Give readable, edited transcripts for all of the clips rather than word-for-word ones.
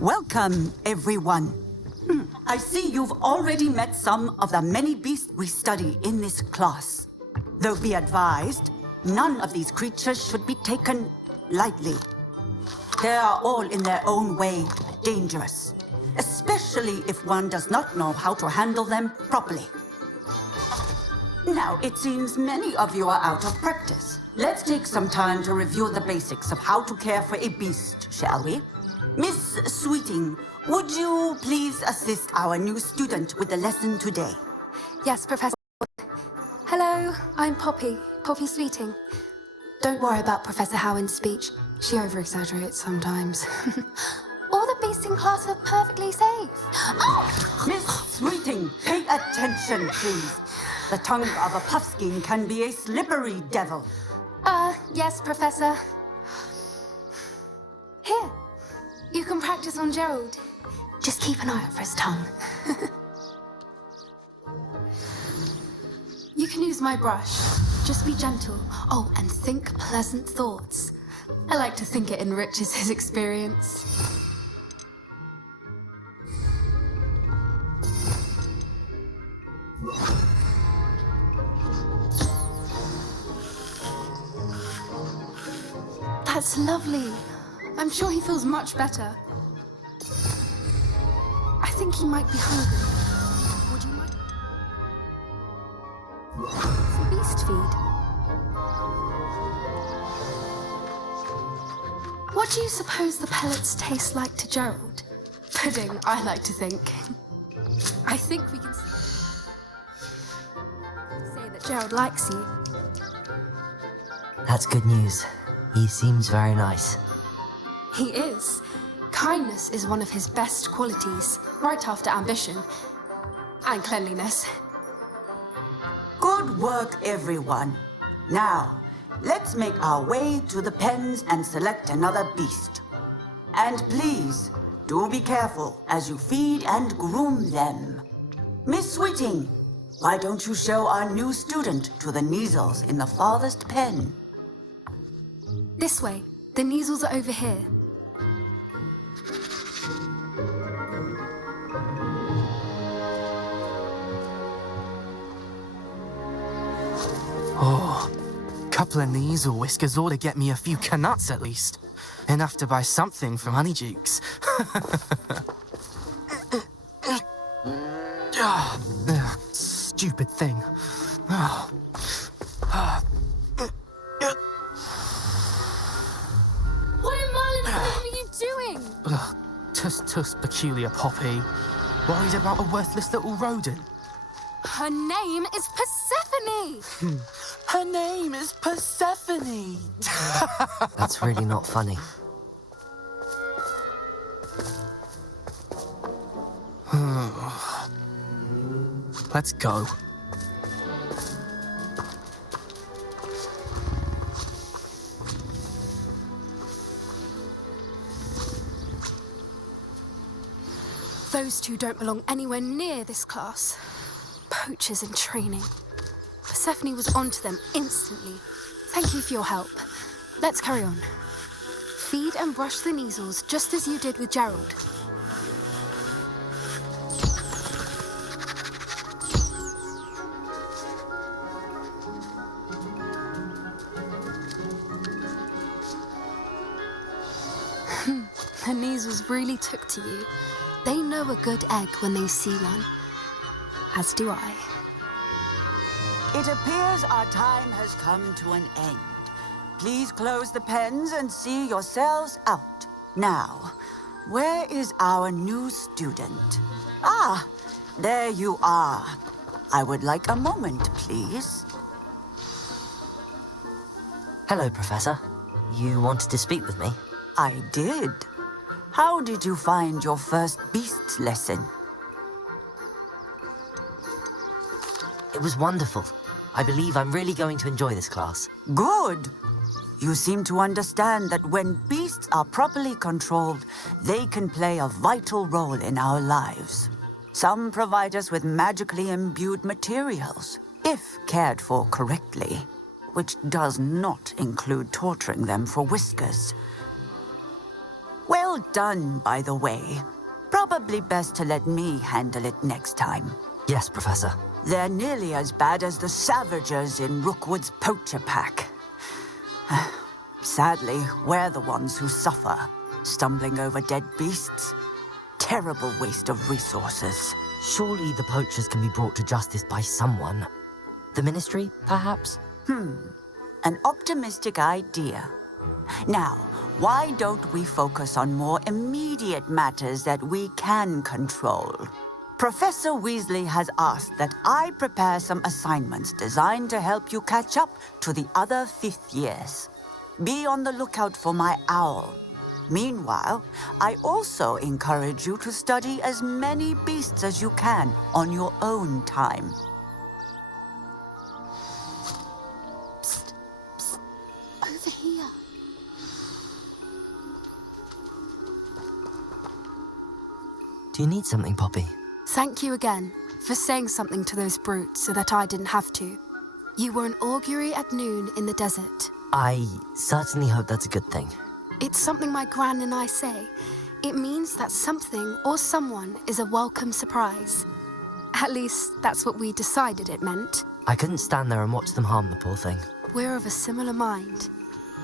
Welcome, everyone. I see you've already met some of the many beasts we study in this class. Though be advised, none of these creatures should be taken lightly. They are all in their own way dangerous, especially if one does not know how to handle them properly. Now, it seems many of you are out of practice. Let's take some time to review the basics of how to care for a beast, shall we? Miss Sweeting, would you please assist our new student with the lesson today? Yes, Professor. Hello, I'm Poppy Sweeting. Don't worry about Professor Howin's speech. She over-exaggerates sometimes. All the beasts in class are perfectly safe. Oh! Miss Sweeting, pay attention, please. The tongue of a puffskein can be a slippery devil. Yes, Professor. Here, you can practice on Gerald. Just keep an eye out for his tongue. You can use my brush. Just be gentle. Oh, and think pleasant thoughts. I like to think it enriches his experience. That's lovely. I'm sure he feels much better. I think he might be hungry. Would you like some beast feed? What do you suppose the pellets taste like to Gerald? Pudding, I like to think. I think we can say that Gerald likes you. That's good news. He seems very nice. He is. Kindness is one of his best qualities, right after ambition and cleanliness. Good work, everyone. Now, let's make our way to the pens and select another beast. And please, do be careful as you feed and groom them. Miss Sweeting, why don't you show our new student to the Neasels in the farthest pen? This way. The Neasels are over here. Oh, couple of Neasel whiskers ought to get me a few canuts at least. Enough to buy something from Honeydukes. Stupid thing. Oh. What in Merlin's name are you doing? Tuss, peculiar Poppy. Worried about a worthless little rodent. Her name is Persephone! Her name is Persephone! That's really not funny. Let's go. Those two don't belong anywhere near this class. Poachers in training. Persephone was onto them instantly. Thank you for your help. Let's carry on. Feed and brush the Neasels just as you did with Gerald. The Neasels really took to you. They know a good egg when they see one. As do I. It appears our time has come to an end. Please close the pens and see yourselves out. Now, where is our new student? Ah, there you are. I would like a moment, please. Hello, Professor. You wanted to speak with me? I did. How did you find your first beasts lesson? It was wonderful. I believe I'm really going to enjoy this class. Good. You seem to understand that when beasts are properly controlled, they can play a vital role in our lives. Some provide us with magically imbued materials, if cared for correctly, which does not include torturing them for whiskers. Well, Well done, by the way. Probably best to let me handle it next time. Yes, Professor. They're nearly as bad as the Savagers in Rookwood's poacher pack. Sadly, we're the ones who suffer, stumbling over dead beasts. Terrible waste of resources. Surely the poachers can be brought to justice by someone. The Ministry, perhaps? An optimistic idea. Now, why don't we focus on more immediate matters that we can control? Professor Weasley has asked that I prepare some assignments designed to help you catch up to the other fifth years. Be on the lookout for my owl. Meanwhile, I also encourage you to study as many beasts as you can on your own time. Psst, psst. Over here. Do you need something, Poppy? Thank you again for saying something to those brutes so that I didn't have to. You were an augury at noon in the desert. I certainly hope that's a good thing. It's something my gran and I say. It means that something or someone is a welcome surprise. At least, that's what we decided it meant. I couldn't stand there and watch them harm the poor thing. We're of a similar mind.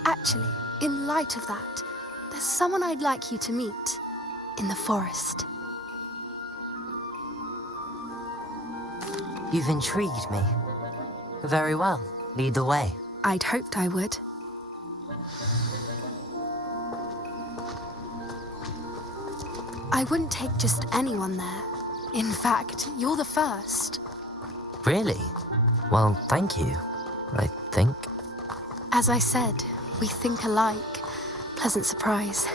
Actually, in light of that, there's someone I'd like you to meet in the forest. You've intrigued me. Very well. Lead the way. I'd hoped I would. I wouldn't take just anyone there. In fact, you're the first. Really? Well, thank you, I think. As I said, we think alike. Pleasant surprise.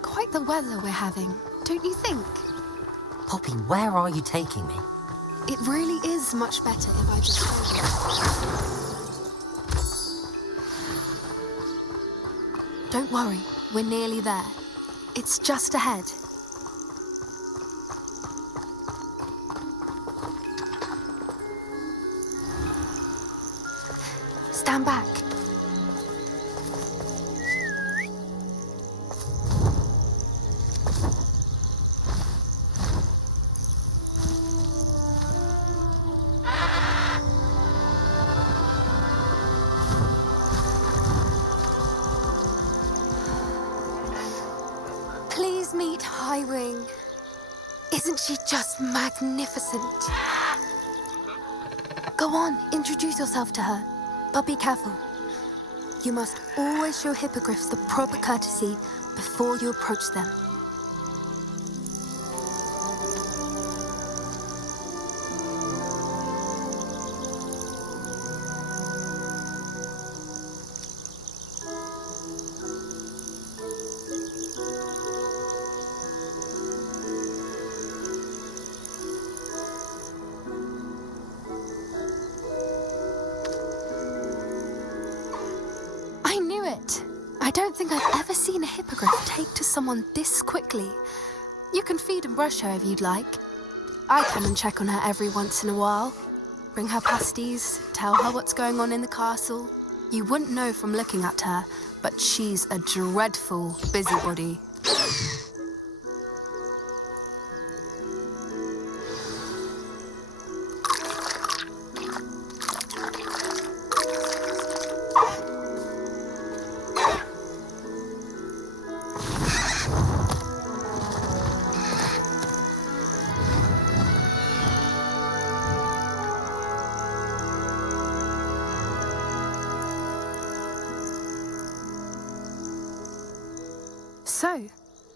Quite the weather we're having, don't you think? Poppy, where are you taking me? It really is much better if I just told you. Don't worry, we're nearly there. It's just ahead. Stand back. Please meet Howin. Isn't she just magnificent? Go on, introduce yourself to her. But be careful. You must always show hippogriffs the proper courtesy before you approach them. I knew it. I don't think I've ever seen a hippogriff take to someone this quickly. You can feed and brush her if you'd like. I come and check on her every once in a while. Bring her pasties, tell her what's going on in the castle. You wouldn't know from looking at her, but she's a dreadful busybody. So,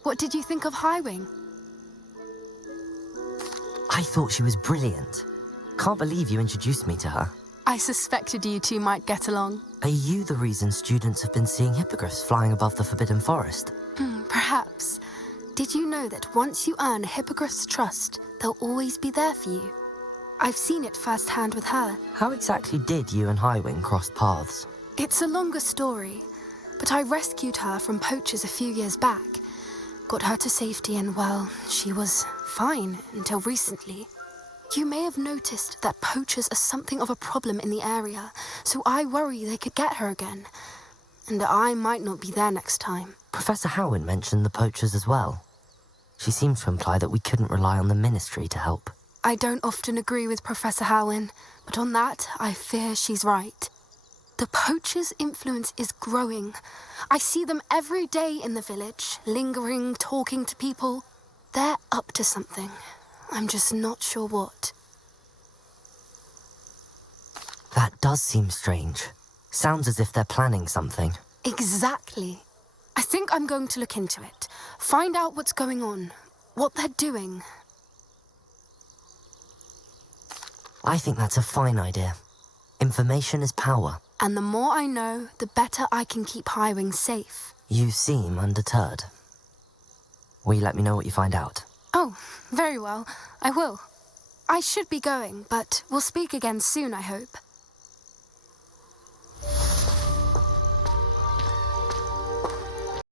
what did you think of Howin? I thought she was brilliant. Can't believe you introduced me to her. I suspected you two might get along. Are you the reason students have been seeing hippogriffs flying above the Forbidden Forest? Perhaps. Did you know that once you earn a hippogriff's trust, they'll always be there for you? I've seen it firsthand with her. How exactly did you and Howin cross paths? It's a longer story, but I rescued her from poachers a few years back. Got her to safety and, well, she was fine until recently. You may have noticed that poachers are something of a problem in the area, so I worry they could get her again. and I might not be there next time. Professor Howin mentioned the poachers as well. She seems to imply that we couldn't rely on the Ministry to help. I don't often agree with Professor Howin, but on that, I fear she's right. The poachers' influence is growing. I see them every day in the village, lingering, talking to people. They're up to something. I'm just not sure what. That does seem strange. Sounds as if they're planning something. Exactly. I think I'm going to look into it. Find out what's going on, what they're doing. I think that's a fine idea. Information is power. And the more I know, the better I can keep Howin safe. You seem undeterred. Will you let me know what you find out? Oh, very well. I will. I should be going, but we'll speak again soon, I hope.